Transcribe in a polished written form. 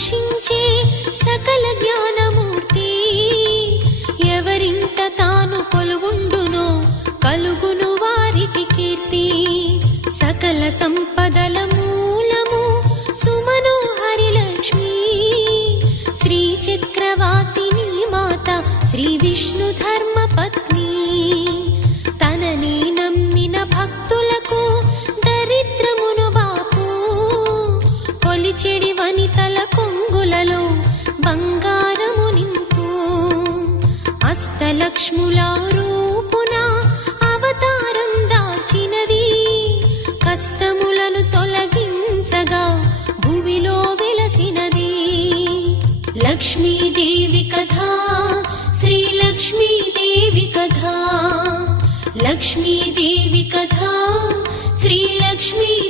రక్షించే సకల జ్ఞానమూర్తి. ఎవరింట తాను కొలువుండునో కలుగును వారికి కీర్తి. సకల సంపదల మూలము సుమనోహరి లక్ష్మి. శ్రీ చక్రవాసిని మాత శ్రీ విష్ణు ధర్మ పత్ని. తనని నమ్మిన భక్తులకు దరిద్రమును బాపు. కొలిచెడి వనితల కొంగులలో బంగారము నింపు. అష్టలక్ష్ముల రూపున అవతారం దాల్చినది. కష్టములను తొలగించగా భూమిలో వెలసినది. లక్ష్మీదేవి కథ శ్రీ లక్ష్మీదేవి కథ. లక్ష్మీదేవి కథ శ్రీ లక్ష్మీ